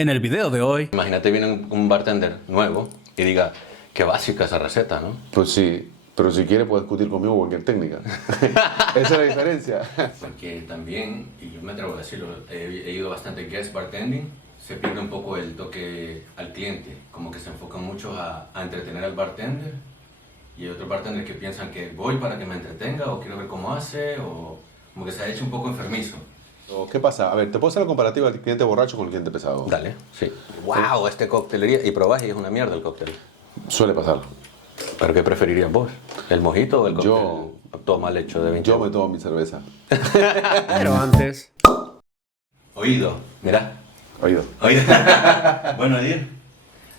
En el video de hoy... Imagínate viene un bartender nuevo y diga, qué básica esa receta, ¿no? Pues sí, pero si quiere puede discutir conmigo cualquier técnica. Esa es la diferencia. Porque también, y yo me atrevo a decirlo, he ido bastante guest bartending, se pierde un poco el toque al cliente, como que se enfocan mucho a entretener al bartender, y hay otros bartenders que piensan que voy para que me entretenga, o quiero ver cómo hace, o como que se ha hecho un poco enfermizo. ¿Qué pasa? A ver, te puedo hacer la comparativa del cliente borracho con el cliente pesado. Dale, sí. ¡Wow! Este coctelería, y probás y es una mierda el cóctel. Suele pasar. ¿Pero qué preferirías vos? ¿El mojito o el cóctel Yo- todo mal hecho de 20 Yo me tomo mi cerveza. Pero antes... Oído, mirá. Oído. Oído. Bueno, Edir,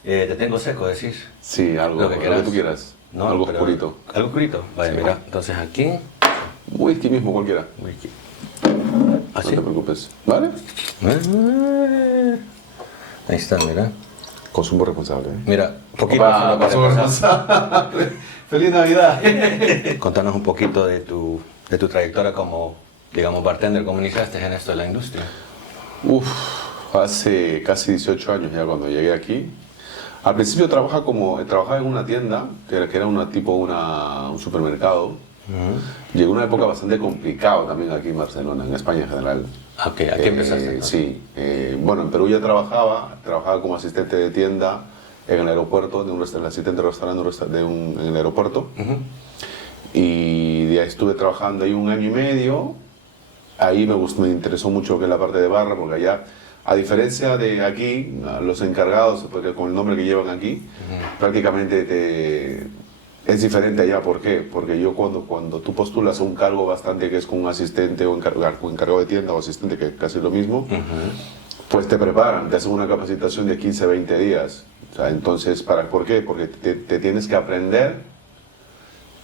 te tengo seco, decís. Sí, algo, Lo que lo quieras. que tú quieras. No, algo pero- oscurito. ¿Algo oscurito? Vaya, Sí. mira. Entonces aquí... Whisky mismo, cualquiera. Whisky. No ¿Así? te preocupes. ¿Vale? Ahí está, mira. Consumo responsable. Mira, poquito. Opa, solo para consumo empezar. responsable. ¡Feliz Navidad! Contanos un poquito de tu trayectoria como, digamos, bartender. ¿Cómo iniciaste en esto de la industria? Hace casi 18 años ya cuando llegué aquí. Al principio trabajaba en una tienda, que era un supermercado. Llegó una época bastante complicada también aquí en Barcelona, en España en general. Ok, aquí empezaste, ¿no? Sí. Bueno, en Perú ya trabajaba como asistente de tienda en el aeropuerto, asistente de restaurante en el aeropuerto. Y ya estuve trabajando ahí un año y medio. Ahí me interesó mucho lo que es la parte de barra, porque allá, a diferencia de aquí, los encargados, porque con el nombre que llevan aquí, prácticamente es diferente allá. ¿Por qué? Porque yo cuando tú postulas a un cargo bastante que es con un asistente o encargado de tienda o asistente, que es casi lo mismo, pues te preparan, te hacen una capacitación de 15, 20 días. O sea, entonces, ¿por qué? Porque te tienes que aprender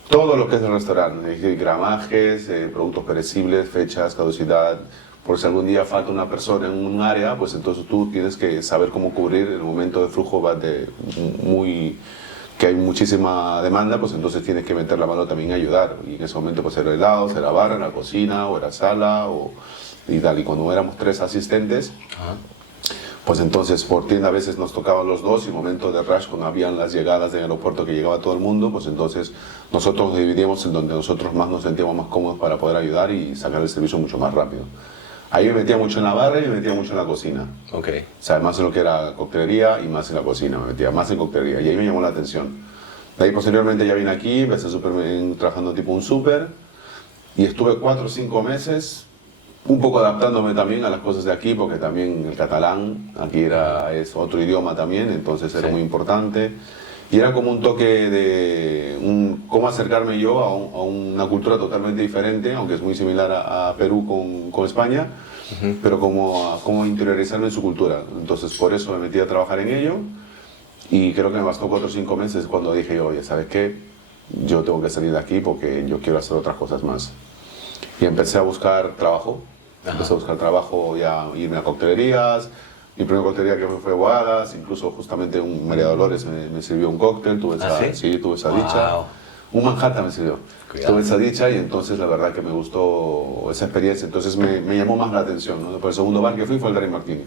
todo lo que es el restaurante, es decir, gramajes, productos perecibles, fechas, caducidad. Por si algún día falta una persona en un área, pues entonces tú tienes que saber cómo cubrir el momento de flujo que hay muchísima demanda, pues entonces tienes que meter la mano también a ayudar. Y en ese momento pues era helados, era barra, era cocina, o era sala, y tal. Y cuando éramos 3 asistentes, pues entonces por tienda a veces nos tocaban los dos, y en momento de rush, cuando habían las llegadas del aeropuerto que llegaba todo el mundo, pues entonces nosotros nos dividíamos en donde nosotros más nos sentíamos más cómodos para poder ayudar y sacar el servicio mucho más rápido. Ahí me metía mucho en la barra y me metía mucho en la cocina. Ok. O sea, más en lo que era coctelería y más en la cocina, me metía más en coctelería, y ahí me llamó la atención. De ahí posteriormente ya vine aquí, empecé trabajando tipo un súper, y estuve 4 o 5 meses, un poco adaptándome también a las cosas de aquí, porque también el catalán aquí es otro idioma también, entonces era Sí. muy importante. Y era como un toque de cómo acercarme yo a una cultura totalmente diferente, aunque es muy similar a Perú con España, pero cómo interiorizarme en su cultura. Entonces por eso me metí a trabajar en ello, y creo que me bastó 4 o 5 meses cuando dije, oye, ¿sabes qué? Yo tengo que salir de aquí porque yo quiero hacer otras cosas más. Y empecé a buscar trabajo. Empecé a buscar trabajo, ya irme a coctelerías. Mi primera coctelería que fue Boadas, incluso justamente un María Dolores me sirvió un cóctel, tuve esa dicha. Wow. Un Manhattan me sirvió. Cuidado. Tuve esa dicha, y entonces la verdad que me gustó esa experiencia, entonces me llamó más la atención, ¿no? Por el segundo bar que fui fue el Rey Martini.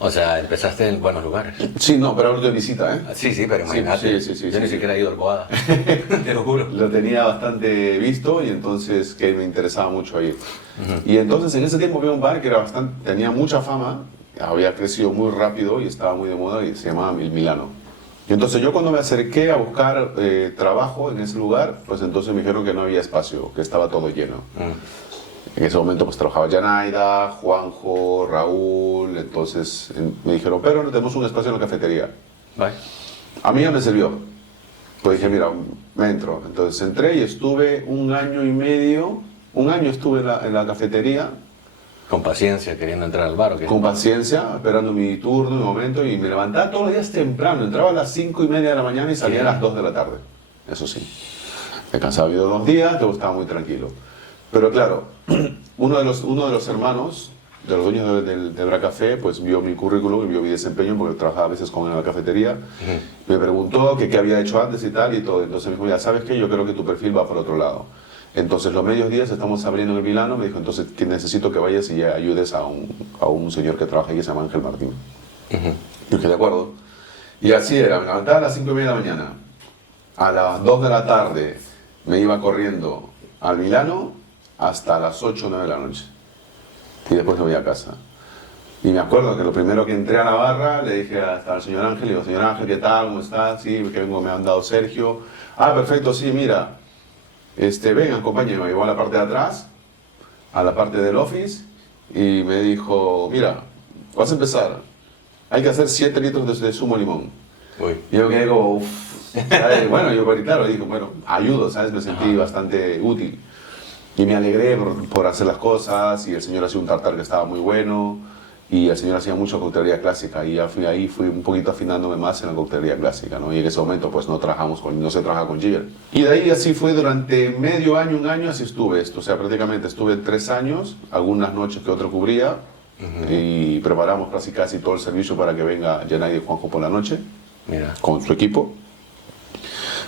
O sea, empezaste en buenos lugares. Sí, no, pero ahora de visita, ¿eh? Sí, pero imagínate. sí, Yo ni sí. siquiera he ido al Boada. Te lo juro. Lo tenía bastante visto, y entonces que me interesaba mucho ir. Y entonces en ese tiempo había un bar que tenía mucha fama, había crecido muy rápido y estaba muy de moda, y se llamaba El Milano. Y entonces yo cuando me acerqué a buscar trabajo en ese lugar, pues entonces me dijeron que no había espacio, que estaba todo lleno. En ese momento pues trabajaba Yanaida, Juanjo, Raúl, entonces me dijeron, pero no tenemos un espacio en la cafetería. Bye. A mí ya me sirvió. Pues dije, mira, me entro. Entonces entré y estuve un año y medio, estuve en la cafetería, Con paciencia, queriendo entrar al bar, ¿o qué? con paciencia, esperando mi turno, mi momento, y me levantaba todos los días temprano. Entraba a las 5:30 de la mañana y salía a las 2 de la tarde. Eso sí. Me cansaba yo 2 días, luego estaba muy tranquilo. Pero claro, uno de los hermanos, de los dueños de Bracafé, pues vio mi currículum y vio mi desempeño, porque trabajaba a veces con él en la cafetería. Me preguntó que qué había hecho antes y tal, y todo. Entonces me dijo, ya sabes qué, yo creo que tu perfil va por otro lado. Entonces los medios días estamos abriendo en el Milano, me dijo, entonces que necesito que vayas y ayudes a un señor que trabaja ahí, que se llama Ángel Martín. Yo dije, de acuerdo. Y así era, me levantaba a las 5:30 de la mañana. A las 2 de la tarde me iba corriendo al Milano hasta las 8 o 9 de la noche. Y después me voy a casa. Y me acuerdo que lo primero que entré a la barra, le dije hasta al señor Ángel, le digo, señor Ángel, ¿qué tal? ¿Cómo está? Sí, que vengo, me han dado Sergio. Ah, perfecto, sí, mira. Venga, acompáñeme. Me llevó a la parte de atrás, a la parte del office, y me dijo, mira, vas a empezar. Hay que hacer 7 litros de zumo limón. Uy. Y yo quedé como, uff, ¿sabes? Bueno, yo claro, dije, bueno, ayudo, ¿sabes? Me sentí bastante útil. Y me alegré por hacer las cosas, y el señor hacía un tartar que estaba muy bueno, y el señor hacía mucha coctelería clásica, y ya ahí fui un poquito afinándome más en la coctelería clásica, ¿no? Y en ese momento pues no se trabaja con Jigger. Y de ahí así fue durante medio año, un año, así estuve esto, o sea, prácticamente estuve 3 años, algunas noches que otro cubría, y preparamos casi todo el servicio para que venga Yanay y Juanjo por la noche, Mira. con su equipo.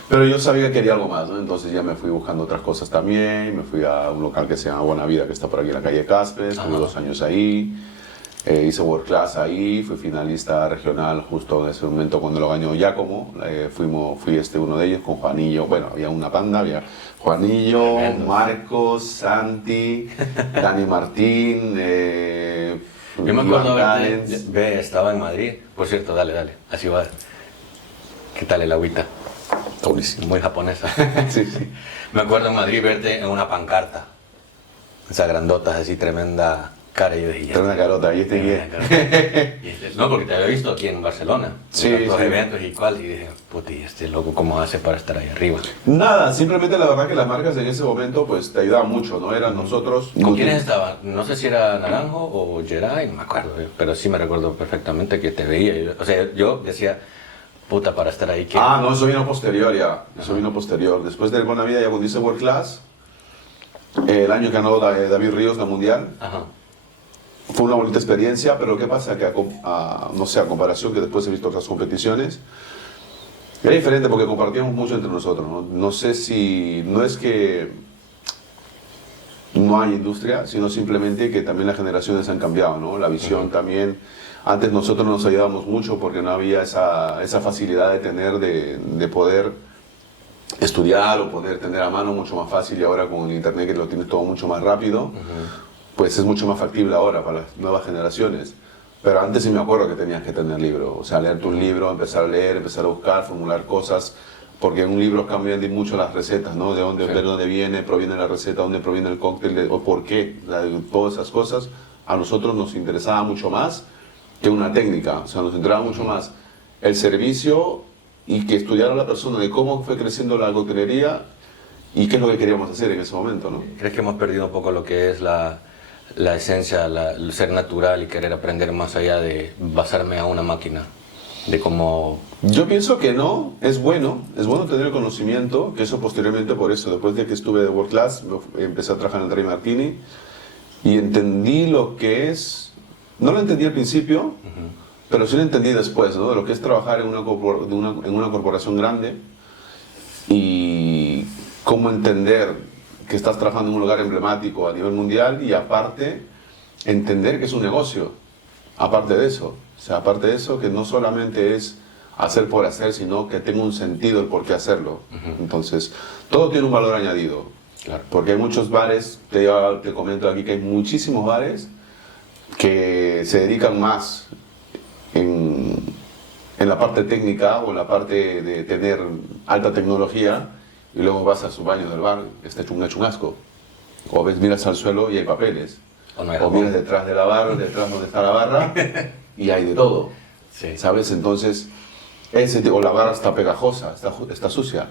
Pero yo sabía que quería algo más, ¿no? Entonces ya me fui buscando otras cosas también, me fui a un local que se llama Buena Vida, que está por aquí en la calle Caspes, estuve 2 años ahí, hice World Class ahí, fui finalista regional justo en ese momento cuando lo ganó Giacomo, fui uno de ellos con Juanillo, bueno, había una panda, había Juanillo, Tremendos. Marcos, Santi, Dani Martín, Yo me acuerdo estaba en Madrid. Por cierto, dale, así va. ¿Qué tal el agüita? Muy japonesa. Sí, sí. Me acuerdo en Madrid verte en una pancarta. Esas grandotas, así, tremenda cara. Y yo dije, Tremenda carota, y tremenda carota. No, porque te había visto aquí en Barcelona. Sí, en los sí. eventos y cuál. Y dije, puti, este loco, ¿cómo hace para estar ahí arriba? Nada, simplemente la verdad que las marcas en ese momento pues te ayudaban mucho, ¿no? Eran nosotros... ¿Con quiénes estaban? No sé si era Naranjo o Geray, no me acuerdo. Pero sí me recuerdo perfectamente que te veía. O sea, yo decía, puta, para estar ahí. Ah, no, eso vino posterior ya. Eso vino posterior. Después de Buena Vida ya cuando hice World Class, el año que ganó David Ríos la Mundial, Ajá. fue una bonita experiencia, pero ¿qué pasa? Que no sé, a comparación que después he visto otras competiciones, era diferente porque compartíamos mucho entre nosotros, ¿no? No sé si... No es que no hay industria, sino simplemente que también las generaciones han cambiado, ¿no? La visión también... Antes nosotros nos ayudábamos mucho porque no había esa facilidad de tener, de poder estudiar o poder tener a mano mucho más fácil, y ahora con el internet que lo tienes todo mucho más rápido, pues es mucho más factible ahora para las nuevas generaciones. Pero antes sí me acuerdo que tenías que tener libro, o sea, leerte un libro, empezar a leer, empezar a buscar, formular cosas, porque en un libro cambian mucho las recetas, ¿no? De dónde, ver dónde proviene la receta, dónde proviene el cóctel, o por qué, todas esas cosas. A nosotros nos interesaba mucho más que una técnica, o sea, nos interesaba mucho más el servicio y que estudiara la persona de cómo fue creciendo la coctelería y qué es lo que queríamos hacer en ese momento, ¿no? ¿Crees que hemos perdido un poco lo que es la esencia, el ser natural y querer aprender más allá de basarme a una máquina? De cómo... Yo pienso que no, es bueno tener el conocimiento, que eso posteriormente por eso, después de que estuve de World Class, empecé a trabajar en el Rey Martini y entendí lo que es, no lo entendí al principio, pero sí lo entendí después, ¿no? De lo que es trabajar en una corporación grande y cómo entender que estás trabajando en un lugar emblemático a nivel mundial y aparte entender que es un negocio, aparte de eso. O sea, aparte de eso, que no solamente es hacer por hacer, sino que tenga un sentido el por qué hacerlo. Entonces, todo tiene un valor añadido. Claro. Porque hay muchos bares, te comento aquí que hay muchísimos bares que se dedican más en la parte técnica o en la parte de tener alta tecnología, y luego vas a su baño del bar, está hecho un asco. O miras al suelo y hay papeles. O miras detrás de la barra, detrás donde está la barra, y hay de todo. Sí. ¿Sabes? Entonces, o la barra está pegajosa, está sucia.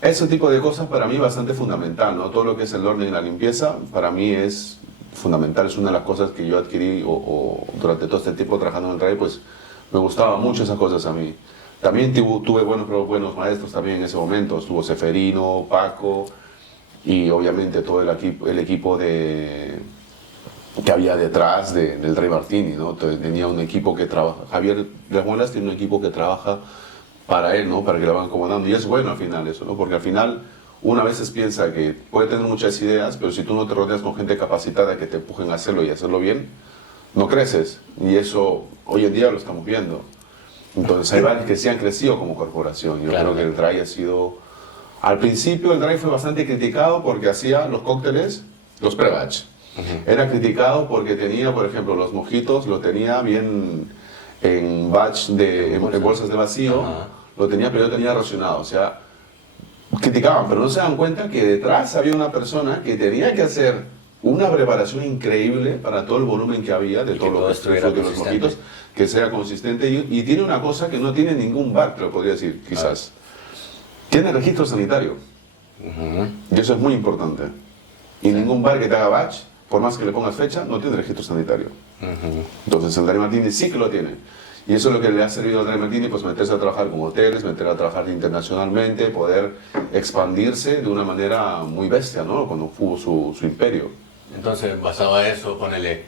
Ese tipo de cosas para mí es bastante fundamental, ¿no? Todo lo que es el orden y la limpieza, para mí es fundamental. Es una de las cosas que yo adquirí o durante todo este tiempo trabajando en el RAI, pues me gustaban mucho esas cosas a mí. También tuve buenos maestros también en ese momento. Estuvo Seferino, Paco y obviamente todo el equipo que había detrás del Rey Martini, ¿no? Tenía un equipo que trabaja, Javier Las Muelas tiene un equipo que trabaja para él, ¿no? Para que lo van acomodando, y es bueno al final eso, ¿no? Porque al final una a veces piensa que puede tener muchas ideas, pero si tú no te rodeas con gente capacitada que te empujen a hacerlo y hacerlo bien, no creces. Y eso hoy en día lo estamos viendo. Entonces hay bares que sí han crecido como corporación. Yo Claro. creo que el Dry ha sido... Al principio el Dry fue bastante criticado porque hacía los cócteles, los pre-batch. Era criticado porque tenía, por ejemplo, los mojitos, lo tenía bien en batch, en bolsas de vacío, Ajá. lo tenía, pero yo tenía racionado. O sea, criticaban, pero no se dan cuenta que detrás había una persona que tenía que hacer una preparación increíble para todo el volumen que había de Y todo que lo todo que es estuviera de los consistente. mojitos, que sea consistente y tiene una cosa que no tiene ningún bar, te lo podría decir, quizás. Tiene registro sanitario. Y eso es muy importante. Y ningún bar que te haga batch, por más que le pongas fecha, no tiene registro sanitario. Entonces el Dry Martini sí que lo tiene. Y eso es lo que le ha servido al Dry Martini, pues meterse a trabajar con hoteles, meterse a trabajar internacionalmente, poder expandirse de una manera muy bestia, ¿no? Cuando tuvo su imperio. Entonces, basado a eso, ponele,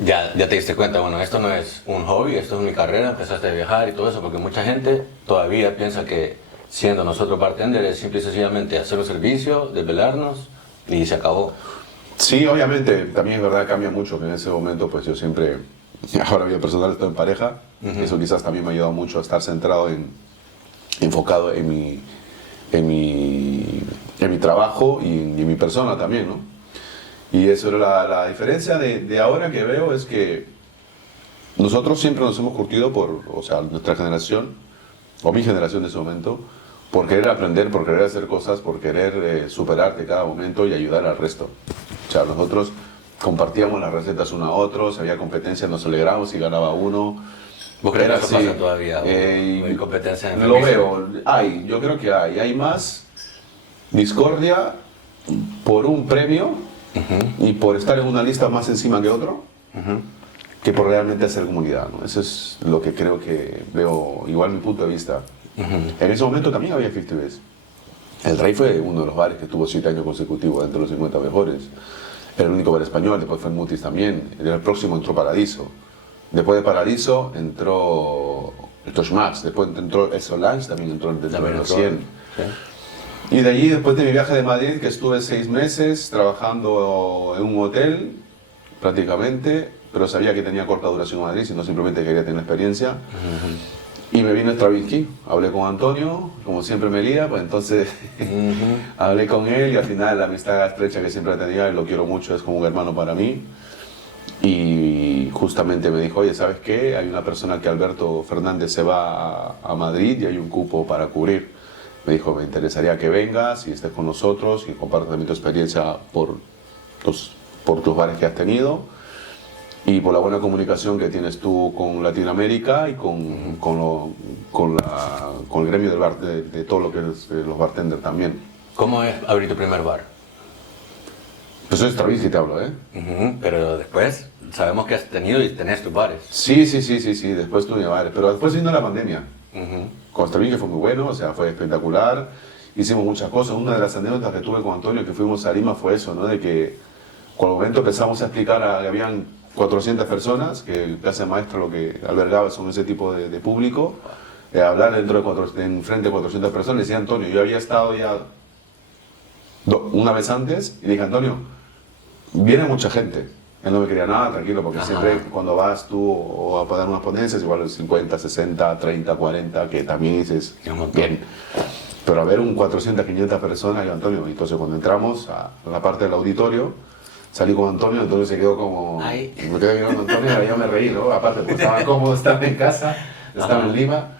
ya te diste cuenta, bueno, esto no es un hobby, esto es mi carrera, empezaste a viajar y todo eso, porque mucha gente todavía piensa que siendo nosotros bartenders es simple y sencillamente hacer un servicio, desvelarnos y se acabó. Sí, obviamente, también es verdad, cambia mucho, que en ese momento, pues yo siempre, ahora bien personal, estoy en pareja, eso quizás también me ha ayudado mucho a estar centrado enfocado en mi trabajo y en mi persona también, ¿no? Y eso era la diferencia de ahora que veo es que nosotros siempre nos hemos curtido o sea, nuestra generación, o mi generación en ese momento, por querer aprender, por querer hacer cosas, por querer superarte cada momento y ayudar al resto. O sea, nosotros compartíamos las recetas uno a otro, si había competencia nos alegramos y ganaba uno. ¿Vos crees Era que eso así. pasa todavía? ¿O hay competencia en el Lo servicio? veo, yo creo que hay más discordia por un premio y por estar en una lista más encima que otro, que por realmente hacer comunidad, ¿no? Eso es lo que creo que veo, igual mi punto de vista. En ese momento también había 50 Best. El Rey fue uno de los bares que tuvo 7 años consecutivos entre los 50 mejores. Era el único bar español, después fue el Mutis también. El próximo entró Paradiso. Después de Paradiso entró el Toshmax, después entró el Solange, también entró dentro de los 100. Sí. Y de allí, después de mi viaje de Madrid, que estuve 6 meses trabajando en un hotel, prácticamente, pero sabía que tenía corta duración en Madrid, sino simplemente quería tener experiencia. Y me vino Stravinsky, hablé con Antonio, como siempre me lía, pues entonces hablé con él y al final la amistad estrecha que siempre tenía, y lo quiero mucho, es como un hermano para mí. Y justamente me dijo, oye, ¿sabes qué? Hay una persona que Alberto Fernández se va a Madrid y hay un cupo para cubrir. Me dijo, me interesaría que vengas y estés con nosotros y compartas también tu experiencia por tus bares que has tenido y por la buena comunicación que tienes tú con Latinoamérica y con el gremio del bar, de todo lo que es los bartenders también. ¿Cómo es abrir tu primer bar? Pues soy Stravinsky, te hablo, ¿eh? Pero después sabemos que has tenido y tenés tus bares. Sí, después tuve bares, pero después vino la pandemia. Con Stravinsky fue muy bueno, o sea, fue espectacular. Hicimos muchas cosas. Una de las anécdotas que tuve con Antonio, que fuimos a Lima, fue eso, ¿no? De que con el momento empezamos a explicar que habían 400 personas, que Casa Maestra lo que albergaba son ese tipo de público, hablar en frente de 400 personas, le decía Antonio, yo había estado ya una vez antes, y dije, Antonio, viene mucha gente. Él no me quería nada, tranquilo, porque siempre cuando vas tú o a dar unas ponencias, igual 50, 60, 30, 40, que también dices, bien. Pero a ver un 400, 500 personas, yo Antonio, y entonces cuando entramos a la parte del auditorio, salí con Antonio, entonces se quedó como... Ay. Me quedé mirando a Antonio y yo me reí, ¿no? Aparte, pues estaba cómodo, estaba en casa, estaba en Lima,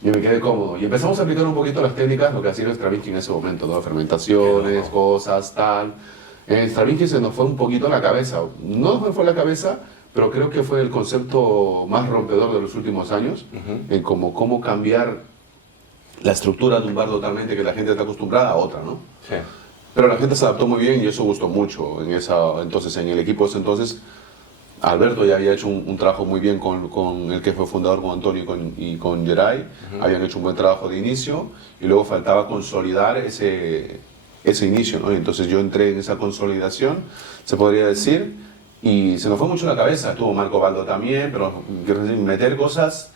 y me quedé cómodo. Y empezamos a aplicar un poquito las técnicas, lo que hacía Stravinsky en ese momento, ¿no? Fermentaciones, cosas, tal. Stravinsky se nos fue un poquito a la cabeza. No nos fue a la cabeza, pero creo que fue el concepto más rompedor de los últimos años, en cómo cambiar la estructura de un bar totalmente que la gente está acostumbrada a otra, ¿no? Sí. Pero la gente se adaptó muy bien y eso gustó mucho. Entonces, en el equipo entonces, Alberto ya había hecho un trabajo muy bien con el que fue fundador, con Antonio y con Geray. Habían hecho un buen trabajo de inicio y luego faltaba consolidar ese inicio, ¿no? Y entonces yo entré en esa consolidación, se podría decir, y se nos fue mucho la cabeza. Estuvo Marco Baldo también, pero quiero decir, meter cosas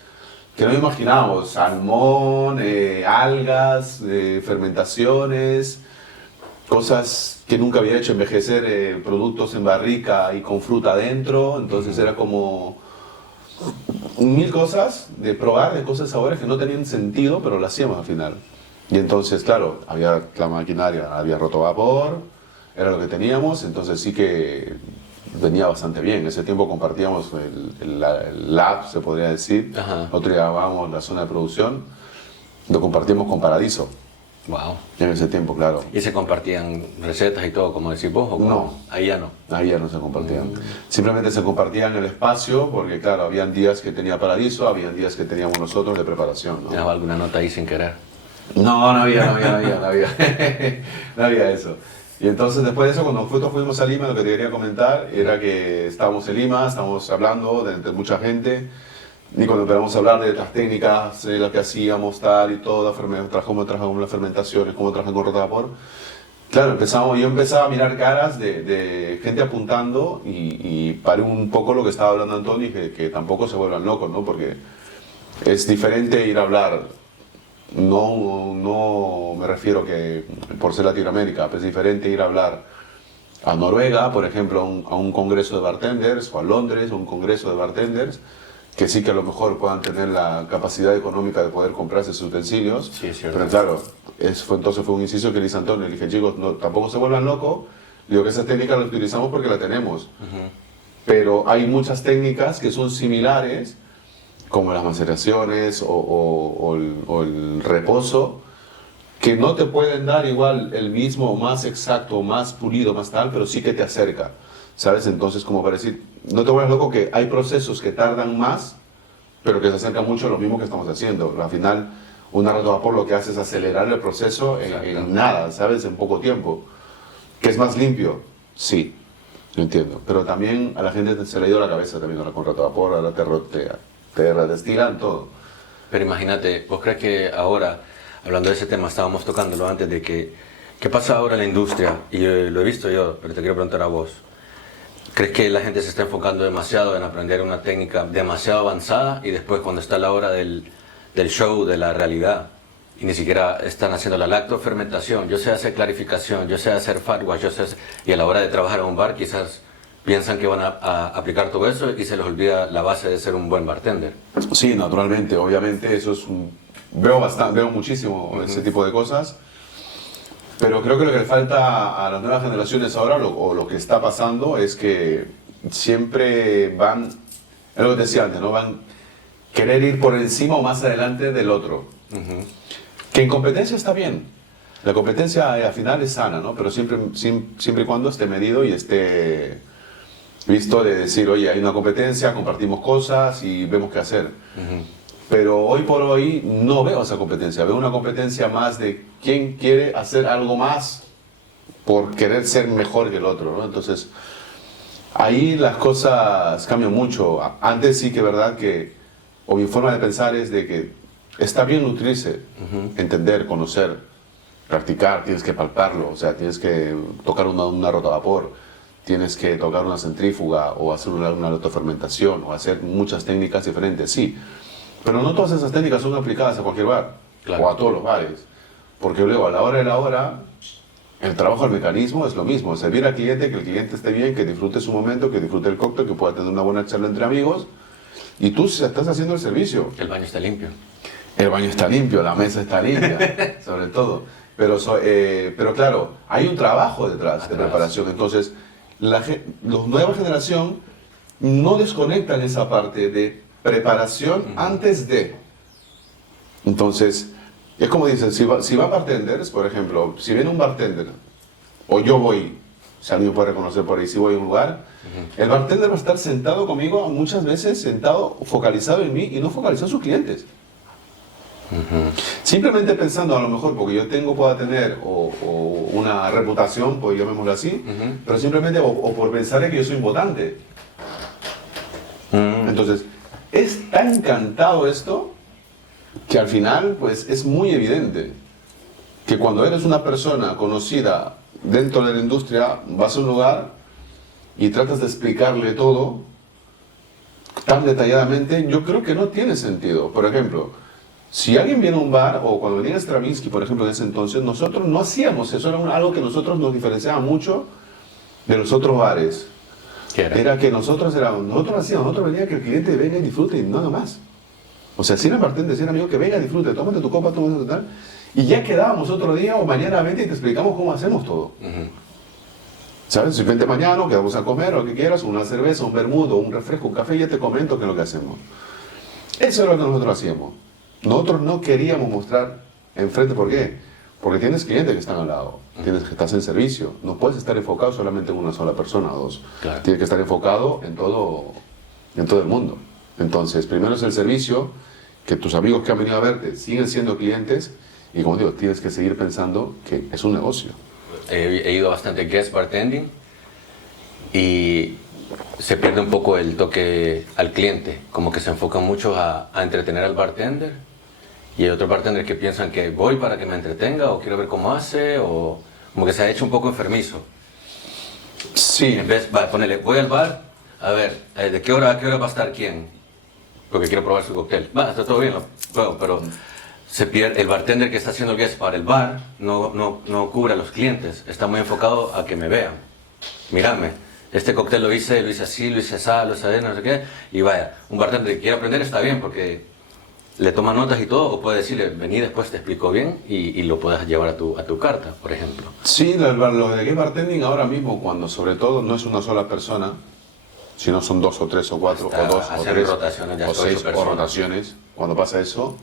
que no imaginábamos, salmón, algas, fermentaciones. cosas que nunca había hecho, envejecer productos en barrica y con fruta adentro, entonces era como mil cosas de probar, de cosas sabores que no tenían sentido, pero lo hacíamos al final. Y entonces, claro, había la maquinaria, había rotavapor, era lo que teníamos, entonces sí que venía bastante bien. En ese tiempo compartíamos el lab, se podría decir, Ajá. nosotros llevábamos la zona de producción, lo compartíamos con Paradiso. Wow. En ese tiempo, claro. ¿Y se compartían recetas y todo, como decís vos? ¿O cómo? No. Ahí ya no. Ahí ya no se compartían. Simplemente se compartían el espacio porque, claro, habían días que tenía Paradiso, habían días que teníamos nosotros de preparación, ¿no? ¿Dejaba alguna nota ahí sin querer? No, no había. No había eso. Y entonces después de eso, cuando nosotros fuimos a Lima, lo que te quería comentar era que estábamos en Lima, estábamos hablando de mucha gente, y cuando empezamos a hablar de las técnicas, de lo que hacíamos, tal y todo, cómo trabajamos las fermentaciones, cómo trabajan con rotavapor, claro, yo empezaba a mirar caras de gente apuntando y paré un poco lo que estaba hablando Antonio y que tampoco se vuelvan locos, ¿no? Porque es diferente ir a hablar, no me refiero que por ser Latinoamérica, pero es diferente ir a hablar a Noruega, por ejemplo, a un congreso de bartenders, o a Londres, a un congreso de bartenders, que sí que a lo mejor puedan tener la capacidad económica de poder comprarse sus utensilios. Sí, es cierto. Pero claro, entonces fue un inciso que le hice a Antonio, le dije, chicos, tampoco se vuelvan locos, digo que esa técnica la utilizamos porque la tenemos, pero hay muchas técnicas que son similares, como las maceraciones o el reposo, que no te pueden dar igual el mismo, más exacto, más pulido, más tal, pero sí que te acerca, ¿sabes? Entonces, como para decir, no te vuelvas loco que hay procesos que tardan más, pero que se acercan mucho a lo mismo que estamos haciendo. Al final, una rotavapor lo que hace es acelerar el proceso en nada, ¿sabes? En poco tiempo. ¿Que es más limpio? Sí, lo entiendo. Pero también a la gente se le ha ido la cabeza también ahora con rotavapor, ahora te redestilan todo. Pero imagínate, ¿vos crees que ahora, hablando de ese tema, estábamos tocándolo antes de que, ¿qué pasa ahora en la industria? Y lo he visto yo, pero te quiero preguntar a vos. ¿Crees que la gente se está enfocando demasiado en aprender una técnica demasiado avanzada y después cuando está la hora del show, de la realidad, y ni siquiera están haciendo la lactofermentación, yo sé hacer clarificación, yo sé hacer fat wash, y a la hora de trabajar en un bar quizás piensan que van a aplicar todo eso y se les olvida la base de ser un buen bartender? Sí, naturalmente, obviamente eso es veo muchísimo ese tipo de cosas, pero creo que lo que le falta a las nuevas generaciones ahora, o lo que está pasando, es que siempre van, es lo que te decía antes, ¿no? Van querer ir por encima o más adelante del otro. Que en competencia está bien, la competencia al final es sana, ¿no? Pero siempre y cuando esté medido y esté visto de decir, oye, hay una competencia, compartimos cosas y vemos qué hacer. Pero hoy por hoy no veo esa competencia, veo una competencia más de quién quiere hacer algo más por querer ser mejor que el otro, ¿no? Entonces, ahí las cosas cambian mucho. Antes sí que es verdad que, o mi forma de pensar es de que está bien nutrirse, entender, conocer, practicar, tienes que palparlo, o sea, tienes que tocar una rotavapor, tienes que tocar una centrífuga o hacer una lactofermentación o hacer muchas técnicas diferentes, sí. Pero no todas esas técnicas son aplicadas a cualquier bar, Claro. o a todos los bares. Porque luego, a la hora de la hora, el trabajo del mecanismo es lo mismo. Servir al cliente, que el cliente esté bien, que disfrute su momento, que disfrute el cóctel, que pueda tener una buena charla entre amigos. Y tú estás haciendo el servicio. El baño está limpio. El baño está limpio, la mesa está limpia, sobre todo. Pero claro, hay un trabajo detrás de preparación. Entonces, la nueva generación no desconectan esa parte de preparación antes de. Entonces, es como dicen, si va bartenders, por ejemplo, si viene un bartender, o yo voy, si alguien puede reconocer por ahí, si voy a un lugar, el bartender va a estar sentado conmigo, muchas veces sentado, focalizado en mí y no focalizado en sus clientes. Simplemente pensando a lo mejor porque yo pueda tener o una reputación, pues llamémoslo así, pero simplemente o por pensar en que yo soy un votante. Entonces, es tan encantado esto que al final pues es muy evidente que cuando eres una persona conocida dentro de la industria, vas a un lugar y tratas de explicarle todo tan detalladamente, yo creo que no tiene sentido. Por ejemplo, Si alguien viene a un bar, o cuando venía Stravinsky, por ejemplo, en ese entonces, nosotros no hacíamos eso, era algo que nosotros nos diferenciaba mucho de los otros bares. ¿Qué era? Era que nosotros venía que el cliente venga y disfrute y nada más. O sea, si era bartender, si era amigo, que venga, disfrute, tómate tu copa, tómate tu tal. Y ya quedábamos otro día o mañana vente y te explicamos cómo hacemos todo. ¿Sabes? Si vente mañana, quedamos a comer o lo que quieras, una cerveza, un vermudo, un refresco, un café, ya te comento qué es lo que hacemos. Eso es lo que nosotros hacíamos. Nosotros no queríamos mostrar enfrente, ¿por qué? Porque tienes clientes que están al lado, tienes que estar en servicio, no puedes estar enfocado solamente en una sola persona o dos. Claro. Tienes que estar enfocado en todo el mundo. Entonces, primero es el servicio, que tus amigos que han venido a verte siguen siendo clientes y, como digo, tienes que seguir pensando que es un negocio. He ido bastante guest bartending y se pierde un poco el toque al cliente, como que se enfocan mucho a entretener al bartender, y hay otros bartenders que piensan que voy para que me entretenga o quiero ver cómo hace, o como que se ha hecho un poco enfermizo. Sí. En vez de ponerle, voy al bar, a ver, ¿de qué hora a qué hora va a estar quién? Porque quiero probar su cóctel. Va, está todo bien, lo pruebo, pero se pierde, el bartender que está haciendo el guest para el bar no cubre a los clientes, está muy enfocado a que me vean. Mírame, este cóctel lo hice así, lo hice así, lo hice no sé qué, y vaya, un bartender que quiere aprender está bien porque le toma notas y todo, o puede decirle, vení después te explico bien y lo puedes llevar a tu carta, por ejemplo. Sí, lo de guest bartending ahora mismo, cuando sobre todo no es una sola persona, sino son 2 o 3 o 4 o 2 o 3 rotaciones, ya o 6 o rotaciones, cuando pasa eso,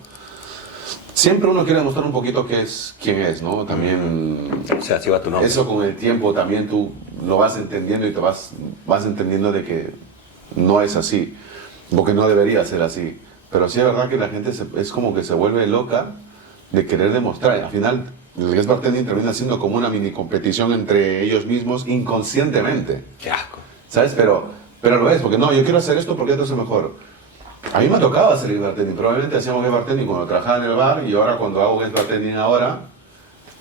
siempre uno quiere demostrar un poquito quién es, ¿no? También O sea, así va tu nombre. eso con el tiempo también tú lo vas entendiendo y te vas entendiendo de que no es así, porque no debería ser así. Pero sí es verdad que la gente es como que se vuelve loca de querer demostrar. Al final, el guest bartending termina siendo como una mini competición entre ellos mismos inconscientemente. Qué asco. ¿Sabes? Pero lo es, porque no, yo quiero hacer esto porque esto es mejor. A mí me tocaba hacer guest bartending. Probablemente hacíamos guest bartending cuando trabajaba en el bar, y ahora cuando hago guest bartending ahora,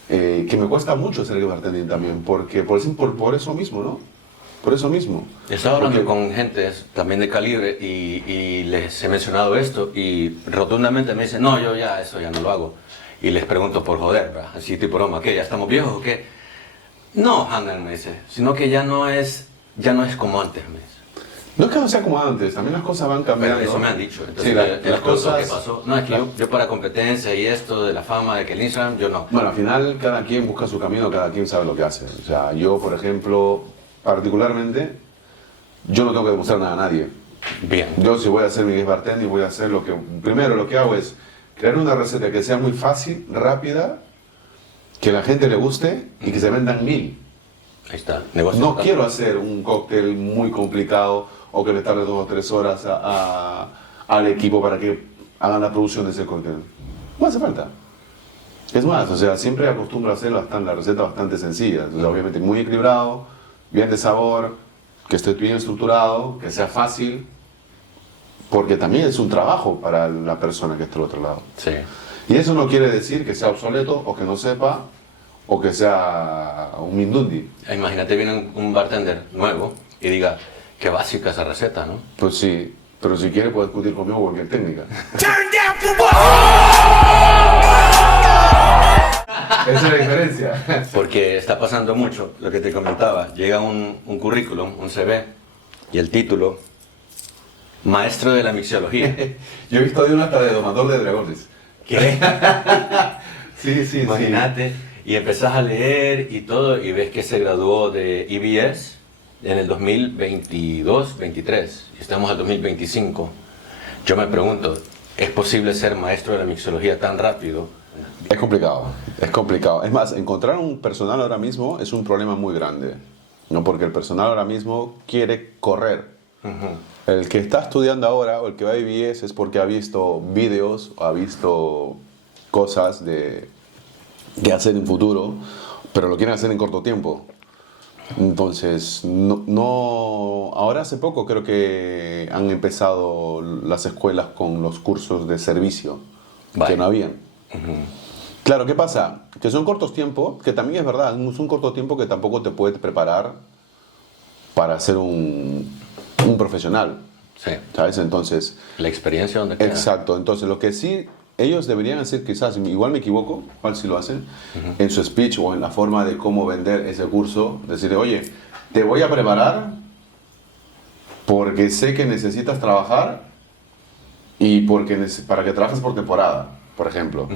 que me cuesta mucho hacer guest bartending también, porque por eso mismo, ¿no? Por eso mismo. Estaba hablando con gente también de calibre y les he mencionado esto y rotundamente me dicen, no, yo ya eso ya no lo hago. Y les pregunto por joder, ¿verdad? Así tipo broma, ¿qué? ¿Ya estamos viejos o qué? No, Handel me dice, sino que ya no es como antes, me dice. No es que no sea como antes, también las cosas van cambiando. Pero eso me han dicho. Entonces, Sí, las cosas... ¿qué pasó? No, es que yo para competencia y esto de la fama, de que el Instagram, yo no. Bueno, al final cada quien busca su camino, cada quien sabe lo que hace. O sea, yo, por ejemplo, particularmente, yo no tengo que demostrar nada a nadie. Bien. Yo, si voy a hacer mi guest bartending, voy a hacer primero lo que hago es crear una receta que sea muy fácil, rápida, que a la gente le guste y que se vendan 1000. Ahí está. Negocio No local. quiero hacer un cóctel muy complicado o que le tarde 2 o 3 horas al equipo para que hagan la producción de ese cóctel. No hace falta. Es más, o sea, siempre acostumbro a hacer la receta bastante sencilla. O sea, obviamente muy equilibrado, bien de sabor, que esté bien estructurado, que sea fácil, porque también es un trabajo para la persona que está al otro lado. Sí. Y eso no quiere decir que sea obsoleto o que no sepa o que sea un mindundi. Imagínate viene un bartender nuevo y diga, qué básica esa receta, ¿no? Pues sí, pero si quiere puede discutir conmigo cualquier técnica. Esa es la diferencia. Porque está pasando mucho, lo que te comentaba, llega un currículum, un CV, y el título, maestro de la mixología. Yo he visto de uno hasta de domador de dragones. ¿Qué? Sí. Imagínate, y empezás a leer y todo, y ves que se graduó de EBS en el 2022-23, y estamos al 2025. Yo me pregunto, ¿es posible ser maestro de la mixología tan rápido? Es complicado, es complicado. Es más, encontrar un personal ahora mismo es un problema muy grande, ¿no? Porque el personal ahora mismo quiere correr. El que está estudiando ahora o el que va a IBS es porque ha visto vídeos o ha visto cosas de hacer en futuro, pero lo quieren hacer en corto tiempo. Entonces, ahora hace poco creo que han empezado las escuelas con los cursos de servicio, que no habían. Claro, ¿qué pasa? Que son cortos tiempos, que también es verdad, es un corto tiempo que tampoco te puede preparar para ser un profesional. Sí. ¿Sabes? Entonces... La experiencia donde queda. Exacto. Entonces, lo que sí ellos deberían hacer, quizás, igual me equivoco, igual si lo hacen, en su speech o en la forma de cómo vender ese curso, decirle, oye, te voy a preparar porque sé que necesitas trabajar y para que trabajes por temporada, por ejemplo.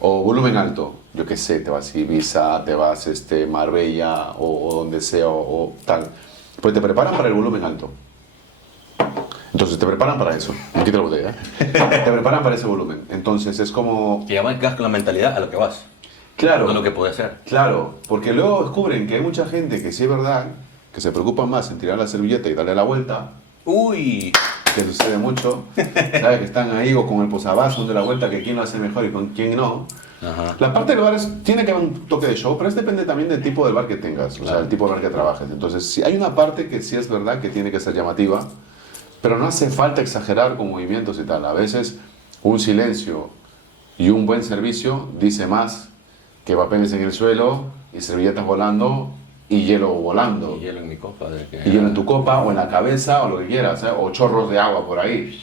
O volumen alto, yo qué sé, te vas a Ibiza, te vas Marbella o donde sea o tal. Pues te preparan para el volumen alto. Entonces te preparan para eso. Me quito la botella. Te preparan para ese volumen. Entonces es como... Que ya vas con la mentalidad a lo que vas. Claro. No a lo que puede ser. Claro, porque luego descubren que hay mucha gente que sí es verdad, que se preocupa más en tirar la servilleta y darle la vuelta. Uy. Que sucede mucho. ¿Sabes? Que están ahí o con el posavasos de la vuelta, que quién lo hace mejor y con quién no. Ajá. La parte de los bares tiene que haber un toque de show, pero depende también del tipo de bar que tengas, o sea, el tipo de bar que trabajes. Entonces, si hay una parte que sí es verdad que tiene que ser llamativa, pero no hace falta exagerar con movimientos y tal. A veces un silencio y un buen servicio dice más que papeles en el suelo y servilletas volando y hielo volando. Y hielo en mi copa. Y hielo en tu copa o en la cabeza o lo que quieras, ¿eh? O chorros de agua por ahí.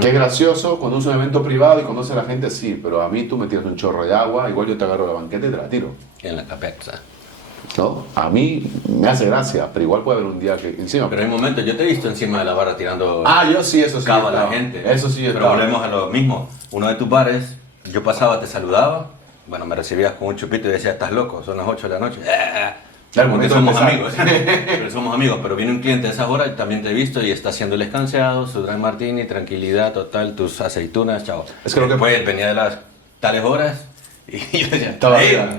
Qué gracioso cuando es un evento privado y conoce a la gente, sí, pero a mí tú me tiras un chorro de agua, igual yo te agarro la banqueta y te la tiro. En la cabeza. ¿No? A mí me hace gracia, pero igual puede haber un día que encima... Pero hay momentos, yo te he visto encima de la barra tirando yo sí, eso sí. cava a la estaba. gente. Eso sí, pero estaba. volvemos a lo mismo. Uno de tus bares, yo pasaba, te saludaba, bueno, me recibías con un chupito y decía, estás loco, son las 8 de la noche. Claro, Porque momento somos de empezar. amigos, pero somos amigos, pero viene un cliente a esas horas, también te he visto y está haciendo el escanciado, su dry martini, tranquilidad total, tus aceitunas, chao. Es que lo que- Después venía de las tales horas y yo decía, Todavía.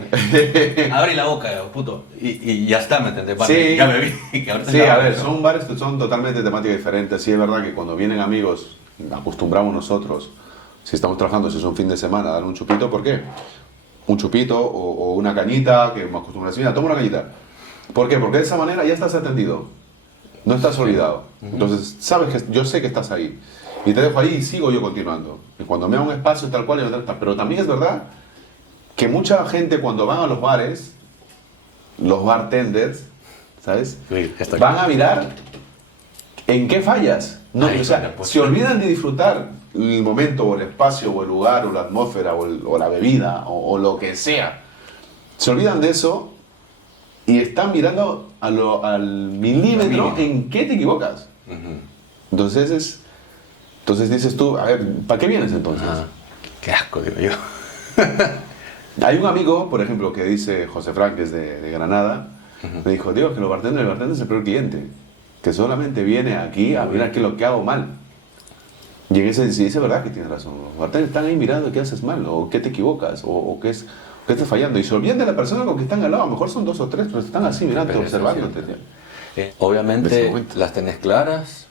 abrí la boca, puto, y ya está, ¿me entendés? Sí. Ya me vi. Que ahorita Sí, ya- a ver, son bares que son totalmente temáticas diferentes. Sí, es verdad que cuando vienen amigos, acostumbramos nosotros, si estamos trabajando, si es un fin de semana, a dar un chupito, ¿por qué? Un chupito o una cañita, que me acostumbro a decir, mira, toma una cañita. ¿Por qué? Porque de esa manera ya estás atendido, no estás olvidado. Entonces, sabes que yo sé que estás ahí. Y te dejo ahí y sigo yo continuando. Y cuando me da un espacio tal cual, yo me trato. Pero también es verdad que mucha gente cuando van a los bares, los bartenders, ¿sabes? Uy, estoy- Van a mirar en qué fallas. No, Ay, o sea, coño, pues. se olvidan de disfrutar el momento o el espacio o el lugar o la atmósfera o la bebida o lo que sea. Se olvidan de eso y están mirando al milímetro mínimo. en qué te equivocas. Ujú. Entonces dices tú, a ver, ¿para qué vienes entonces? Ah, qué asco, digo yo. Hay un amigo, por ejemplo, que dice, José Frank, que es de Granada, me dijo, Dios, que el bartender es el peor cliente, que solamente viene aquí a mirar qué es lo que hago mal. Y en ese dice, verdad que tiene razón, los bartenders están ahí mirando qué haces mal, o qué te equivocas, o qué estás fallando. Y se olvidan de la persona con que están al lado, a lo mejor son 2 o 3, pero están así mirando, Pero eso observándote. sí. En ese Obviamente momento. las tenés claras,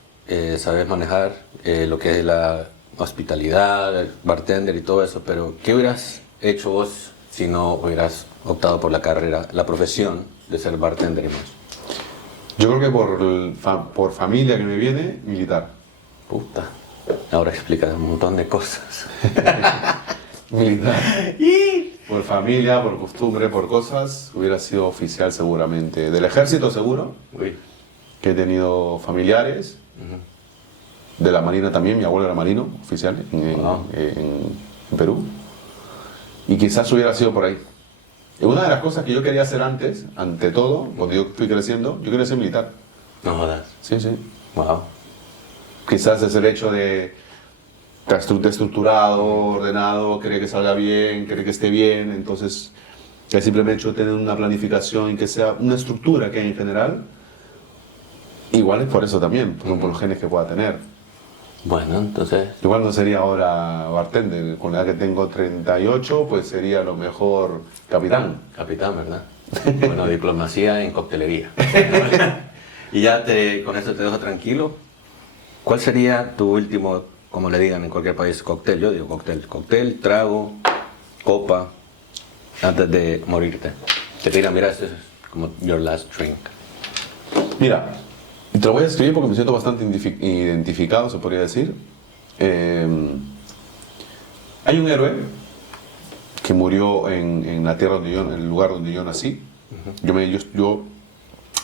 sabes manejar lo que es la hospitalidad, el bartender y todo eso, pero ¿qué hubieras hecho vos si no hubieras optado por la carrera, la profesión de ser bartender y más? Yo creo que por familia que me viene, militar. Puta. Ahora explica un montón de cosas. Militar. Por familia, por costumbre, por cosas, hubiera sido oficial seguramente. Del ejército seguro, Uy. que he tenido familiares. De la Marina también, mi abuelo era marino, oficial, en Perú. Y quizás hubiera sido por ahí. Y una de las cosas que yo quería hacer antes, ante todo, cuando yo fui creciendo, yo quería ser militar. No jodas. Sí, sí. Wow. Quizás es el hecho de estar estructurado, ordenado, querer que salga bien, querer que esté bien. Entonces, el simple hecho de tener una planificación y que sea una estructura que hay en general, igual es por eso también, por los genes que pueda tener. Bueno, entonces, Igual no sería ahora bartender, con la edad que tengo 38, pues sería lo mejor capitán. capitán, ¿verdad? Bueno, diplomacia en coctelería. Y ya con esto te dejo tranquilo. ¿Cuál sería tu último, como le digan en cualquier país, cóctel? Yo digo cóctel. Cóctel, trago, copa, antes de morirte. Te digan, mira, este es como your last drink. Mira, y te lo voy a escribir porque me siento bastante identificado, se podría decir. Hay un héroe que murió en la tierra donde en el lugar donde yo nací.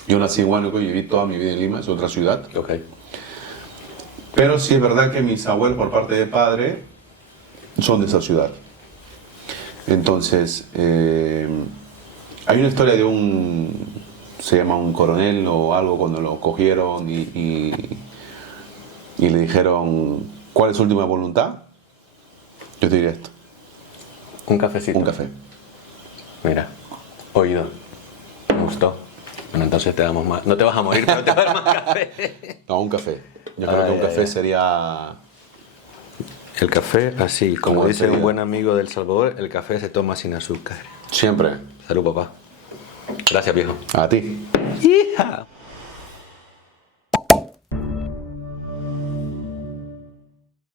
Yo nací en Huánuco y viví toda mi vida en Lima, es otra ciudad. Ok. Pero sí es verdad que mis abuelos por parte de padre son de esa ciudad. Entonces, hay una historia de se llama un coronel o algo, cuando lo cogieron y le dijeron, ¿cuál es su última voluntad? Yo te diría esto. Un cafecito. Un café. Mira, oído. Me gustó. Bueno, entonces te damos más. No te vas a morir, pero te vas a dar más café. No, un café. Yo creo que un café sería... El café, así, como ¿Cómo dice sería? un buen amigo del Salvador, el café se toma sin azúcar. Siempre. Salud, papá. Gracias, viejo. A ti. ¡Hija!